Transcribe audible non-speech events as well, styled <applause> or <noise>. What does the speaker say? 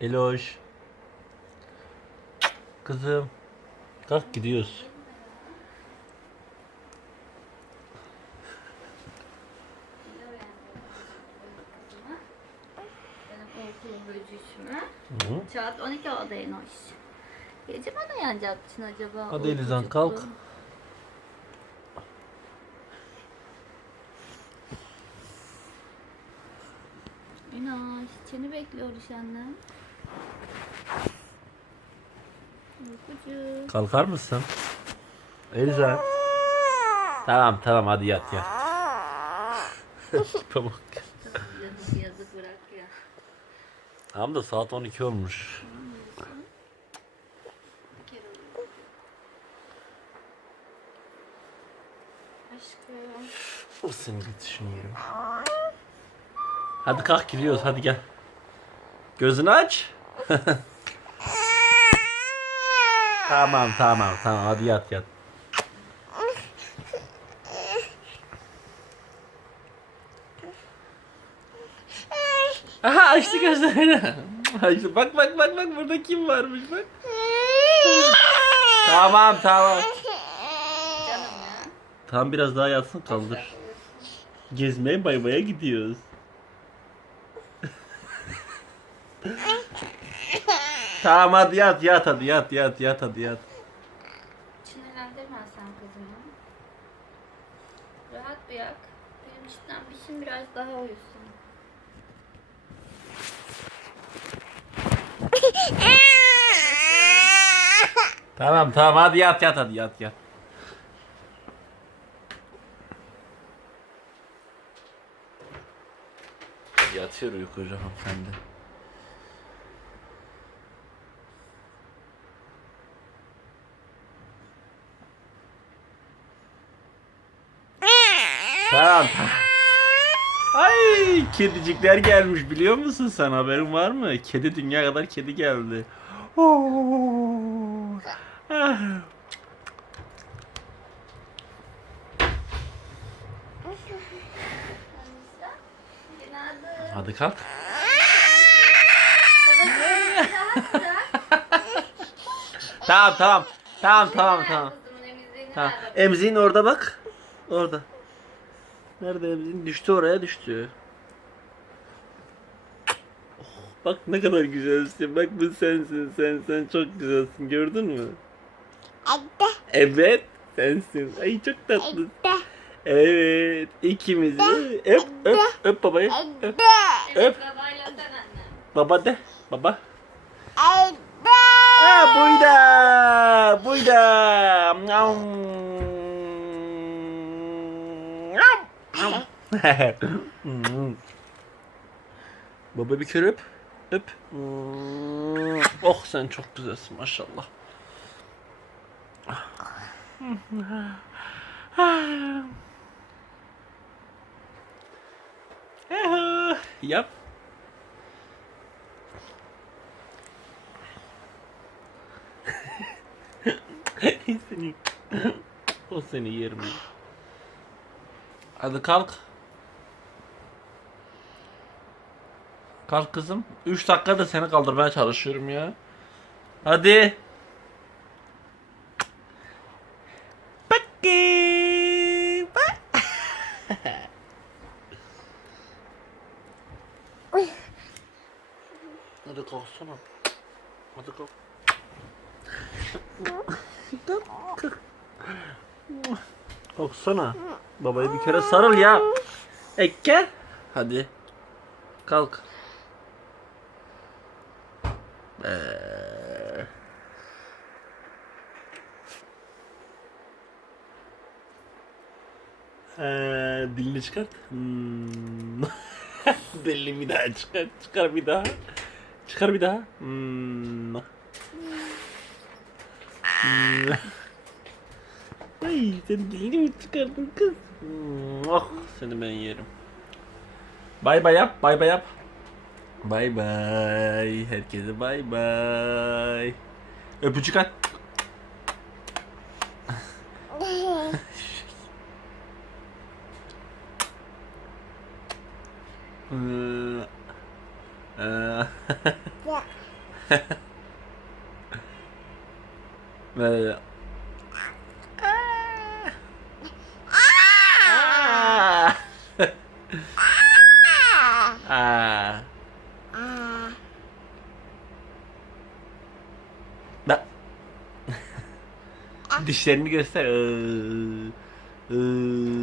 Eloş. Kızım. Kalk gidiyoruz. Benim okul bölücüsümü. Hı. Saat 12 odayın hoş. Gece mi uyanacaksın acaba? Hadi Elizan, kalk. Minaş seni bekliyoruz annem. Uykucu. Kalkar mısın? Eliza. Tamam tamam hadi yat yat. tamam. Yazık yazık bırak ya. Tamam da saat 12 olmuş. Aşkım. O seni bir düşünüyorum. Hadi kalk gidiyoruz hadi gel. Gözünü aç. <laughs> tamam tamam tamam hadi yat yat. Aha açtı gözlerini. Açtı. Bak bak bak bak burada kim varmış bak. tamam tamam. Canım ya. Tamam biraz daha yatsın kaldır. Gezmeye baybaya gidiyoruz. Tamam hadi yat yat hadi yat yat yat hadi yat. Sinirlendirme sen kızımı. Rahat bırak. Benim cidden bişim biraz daha uyusun. Tamam tamam hadi yat yat hadi yat yat. Yatıyor uykucu hanımefendi. Tamam tamam. Ay kedicikler gelmiş biliyor musun sen haberin var mı? Kedi dünya kadar kedi geldi. Oo. Ah. Hadi kalk. Tamam tamam. Tamam tamam tamam. Tamam. Emziğin orada bak. Orada. Nerede? Düştü oraya düştü. Oh, bak ne kadar güzelsin. Bak bu sensin. Sen sen çok güzelsin. Gördün mü? Evet. Sensin. Ay çok tatlı. Evet. ikimizi öp öp öp babayı. Öp. Evet annem. Baba de. Baba. Ha buyda. Buyda. Miau. <laughs> Baba bir kere öp. Öp. Oh sen çok güzelsin maşallah. <laughs> Yap. seni. <laughs> o seni yerim. Hadi kalk. Kalk kızım. 3 dakikadır seni kaldırmaya çalışıyorum ya. Hadi. Bakayım. <laughs> Bak. Hadi kalksana. Hadi kalk. Kalksana. Babayı bir kere sarıl ya. Ekke. Hadi. Kalk. Ee. Dilini çıkart. Hmm. <laughs> dilini bir daha çıkar. Çıkar bir daha. Çıkar bir daha. Hmm. Hmm. Ay sen dilini mi çıkardın kız? Hmm, Oh seni ben yerim. Bay bay yap, bay bay yap. Bay bay. Herkese bay bay. Öpücük at. <laughs> Ee, <laughs> ee, Böyle. Aa. Da. Dişlerini göster. Iı. Iı.